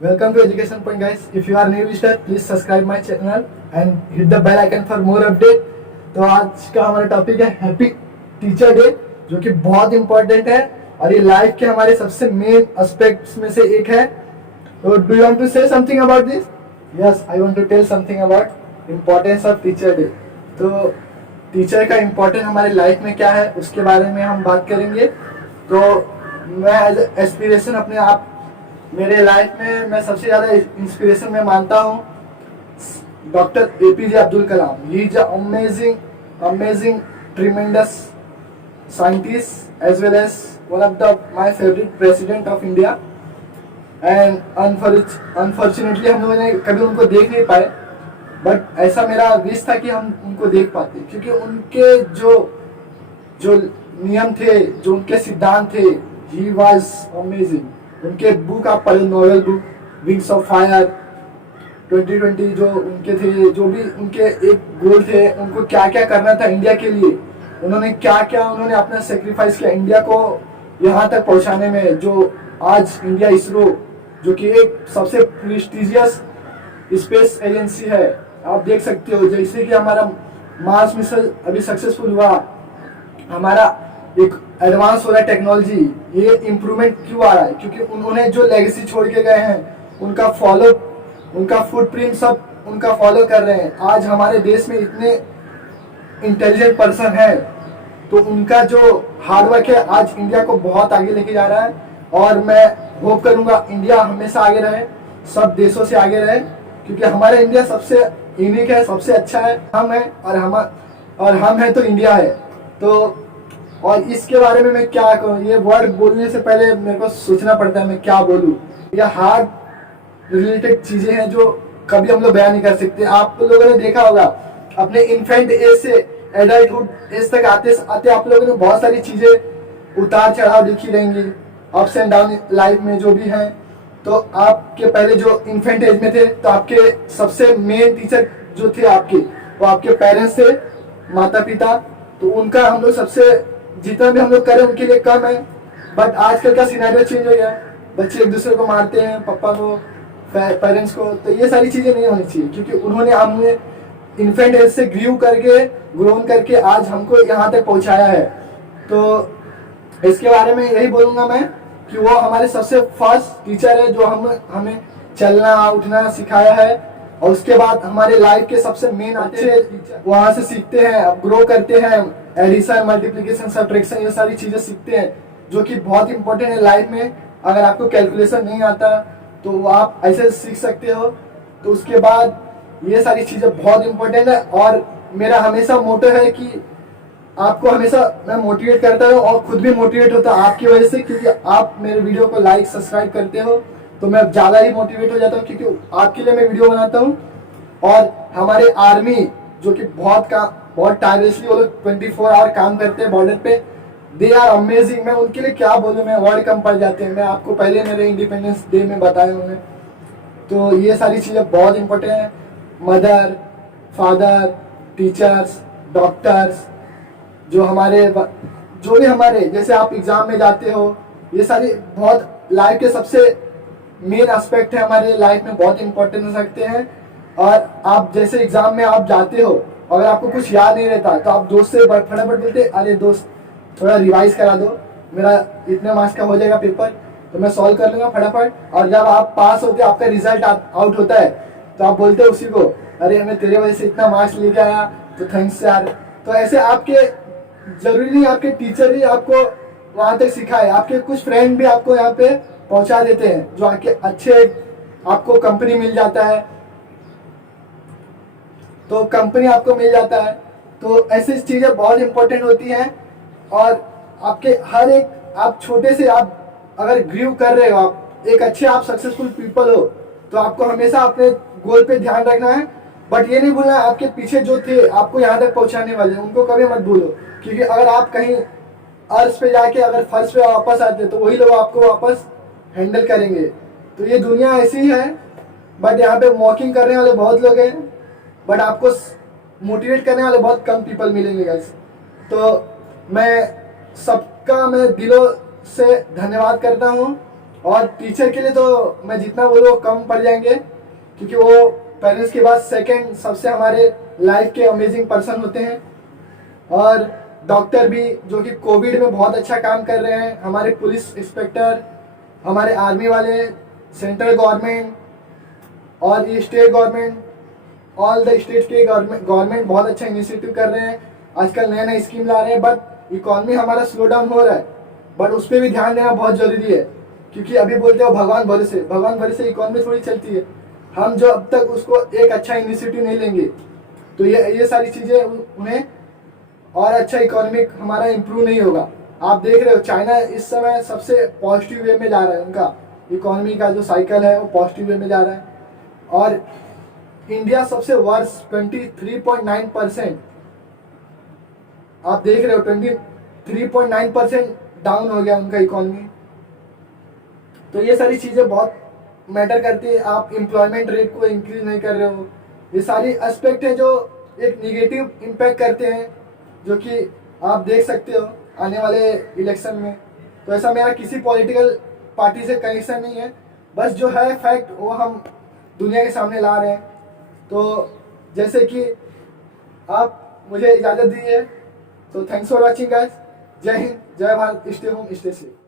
Welcome to Education Point, guys. If you are new visitor, please subscribe my channel and hit the bell icon for more update. तो आज का हमारा topic है happy teacher day, जो कि बहुत important है और ये लाइफ के हमारे सबसे मेन एस्पेक्ट्स में से एक है. तो do you want to say something about this? Yes, I want to tell something about importance of teacher day. तो टीचर का इम्पोर्टेंस हमारे लाइफ में क्या है उसके बारे में हम बात करेंगे. तो मैं एज एस्पिरेशन अपने आप मेरे लाइफ में मैं सबसे ज़्यादा इंस्पिरेशन में मानता हूँ doctor APJ Abdul Kalam. He is amazing tremendous scientist as well as one of the my favorite president of India. And unfortunately हम लोगों ने कभी उनको देख नहीं पाए, बट ऐसा मेरा विश था कि हम उनको देख पाते, क्योंकि उनके जो नियम थे, जो उनके सिद्धांत थे, ही वॉज अमेजिंग. उनके बुक आप पढ़े, novel book wings of fire 2020, जो उनके थे, जो भी उनके एक गोल थे, उनको क्या क्या करना था इंडिया के लिए, उन्होंने उन्होंने अपना सेक्रीफाइस किया इंडिया को यहाँ तक पहुँचाने में. जो आज इंडिया इसरो, जो कि एक सबसे प्रेस्टिजियस स्पेस एजेंसी है, आप देख सकते हो. जैसे कि हमारा मार्स मिशन अभी सक्सेसफुल हुआ, हमारा एक एडवांस हो रहा है टेक्नोलॉजी. ये इम्प्रूवमेंट क्यों आ रहा है? क्योंकि उन्होंने जो लेगेसी छोड़ के गए हैं, उनका फुटप्रिंट सब उनका फॉलो कर रहे हैं. आज हमारे देश में इतने इंटेलिजेंट पर्सन है, तो उनका जो हार्डवर्क है आज इंडिया को बहुत आगे लेके जा रहा है. और मैं होप करूंगा इंडिया हमेशा आगे रहे, सब देशों से आगे रहे, क्योंकि हमारा इंडिया सबसे यूनिक है, सबसे अच्छा है. हम है और हम है तो इंडिया है. तो और इसके बारे में मैं क्या कहूँ, ये वर्ड बोलने से पहले मेरे को सोचना पड़ता है मैं क्या बोलूँ. ये हार्ट रिलेटेड चीजें हैं जो कभी हम लोग बयान नहीं कर सकते. आप लोगों ने देखा होगा अपने इन्फेंट एज से एडल्टहुड एज तक आते आते आप लोगों ने बहुत सारी चीजें उतार चढ़ाव देखी रहेंगी, अप्स एंड डाउन लाइफ में जो भी हैं. तो आपके पहले जो इन्फेंट एज में थे, तो आपके सबसे मेन टीचर जो थे आपके, वो आपके पेरेंट्स थे, माता पिता. तो उनका हम लोग सबसे जितना भी हम लोग करें उनके लिए कम है. बट आजकल का सिनेरियो चेंज हो गया, बच्चे एक दूसरे को मारते हैं, पापा को, पेरेंट्स को. तो ये सारी चीजें नहीं होनी चाहिए, क्योंकि उन्होंने हमें इन्फेंट एज से ग्रोन करके आज हमको यहाँ तक पहुँचाया है. तो इसके बारे में यही बोलूंगा मैं कि वो हमारे सबसे फर्स्ट टीचर है जो हमें चलना उठना सिखाया है. और उसके बाद हमारे लाइफ के सबसे मेन अच्छे वहाँ से सीखते हैं, ग्रो करते हैं, एडिशन, मल्टीप्लिकेशन, सब्ट्रैक्शन, ये सारी चीजें सीखते हैं, जो कि बहुत इंपॉर्टेंट है लाइफ में. अगर आपको कैलकुलेशन नहीं आता तो आप ऐसे सीख सकते हो. तो उसके बाद ये सारी चीजें बहुत इंपॉर्टेंट है. और मेरा हमेशा मोटो है कि आपको हमेशा मैं मोटिवेट करता हूँ और खुद भी मोटिवेट होता हूँ आपकी वजह से, क्योंकि आप मेरे वीडियो को लाइक सब्सक्राइब करते हो, तो मैं ज़्यादा ही मोटिवेट हो जाता हूँ, क्योंकि आपके लिए मैं वीडियो बनाता हूँ. और हमारे आर्मी जो कि बहुत टायरलेसली वो लोग 24 आवर काम करते हैं बॉर्डर पे, दे आर अमेजिंग. मैं उनके लिए क्या बोलूँ, मैं वर्ड कम पड़ जाते हैं. मैं आपको पहले मेरे इंडिपेंडेंस डे में बताया हूँ. तो ये सारी चीज़ें बहुत इंपॉर्टेंट हैं. मदर, फादर, टीचर्स, डॉक्टर्स, जो भी हमारे जैसे आप एग्जाम में जाते हो, ये सारी बहुत लाइफ के सबसे मेन एस्पेक्ट है, हमारे लाइफ में बहुत इंपॉर्टेंस रखते हैं. और आप जैसे एग्जाम में आप जाते हो, अगर आपको कुछ याद नहीं रहता तो आप दोस्त से फटाफट बोलते, अरे दोस्त थोड़ा रिवाइज करा दो, मेरा इतने मार्क्स का हो जाएगा पेपर, तो मैं सॉल्व कर लूंगा फटाफट. और जब आप पास होते, आपका रिजल्ट आउट होता है, तो आप बोलते हो उसी को, अरे मैं तेरे वजह से इतना मार्क्स लेके आया, तो थैंक्स यार. तो ऐसे आपके जरूरी नहीं आपके टीचर ही आपको वहां तक सिखाए, आपके कुछ फ्रेंड भी आपको यहाँ पे पहुंचा देते हैं, जो आपके अच्छे, आपको कंपनी मिल जाता है, तो कंपनी आपको मिल जाता है. तो ऐसी चीजें बहुत इंपॉर्टेंट होती हैं. और आपके हर एक, आप छोटे से आप अगर ग्रीव कर रहे हो, आप एक अच्छे, आप सक्सेसफुल पीपल हो, तो आपको हमेशा अपने गोल पे ध्यान रखना है. बट ये नहीं भूलना है आपके पीछे जो थे आपको यहाँ तक पहुँचाने वाले, उनको कभी मत भूलो, क्योंकि अगर आप कहीं अर्श पे जाके अगर फर्स्ट पे वापस आते तो वही लोग आपको वापस हैंडल करेंगे. तो ये दुनिया ऐसी ही है. बट यहाँ पे मॉकिंग करने वाले बहुत लोग हैं, बट आपको मोटिवेट करने वाले बहुत कम पीपल मिलेंगे गाइस. तो मैं सबका दिलों से धन्यवाद करता हूँ. और टीचर के लिए तो मैं जितना बोलूँ कम पड़ जाएंगे, क्योंकि वो पेरेंट्स के बाद सेकंड सबसे हमारे लाइफ के अमेजिंग पर्सन होते हैं। और डॉक्टर भी जो कि कोविड में बहुत अच्छा काम कर रहे हैं, हमारे पुलिस इंस्पेक्टर, हमारे आर्मी वाले, सेंट्रल गवर्नमेंट और ये state government, all the state के गवर्नमेंट बहुत अच्छा इनिशिएटिव कर रहे हैं। आजकल नए नए स्कीम ला रहे हैं, बट इकोनॉमी हमारा स्लो डाउन हो रहा है, बट उस पर भी ध्यान देना बहुत जरूरी है। क्योंकि अभी बोलते हो भगवान भरोसे इकोनॉमी थोड़ी चलती है। हम जो अब तक उसको एक अच्छा इनिशिएटिव नहीं लेंगे, तो ये सारी चीज़ें उन्हें और अच्छा इकोनॉमिक हमारा इम्प्रूव नहीं होगा। आप देख रहे हो चाइना इस समय सबसे पॉजिटिव वे में जा रहा है, उनका इकोनॉमी का जो साइकिल है वो पॉजिटिव वे में जा रहा है। और इंडिया सबसे वर्स 23.9%, आप देख रहे हो 23.9% डाउन हो गया उनका इकोनॉमी। तो ये सारी चीज़ें बहुत मैटर करती है। आप एम्प्लॉयमेंट रेट को इंक्रीज नहीं कर रहे हो, ये सारी एस्पेक्ट है जो एक निगेटिव इम्पैक्ट करते हैं, जो कि आप देख सकते हो आने वाले इलेक्शन में। तो ऐसा मेरा किसी पॉलिटिकल पार्टी से कनेक्शन नहीं है, बस जो है फैक्ट वो हम दुनिया के सामने ला रहे हैं। तो जैसे कि आप मुझे इजाज़त दी है, तो थैंक्स फॉर वॉचिंग गाइस। जय हिंद, जय Bharat, stay home stay safe.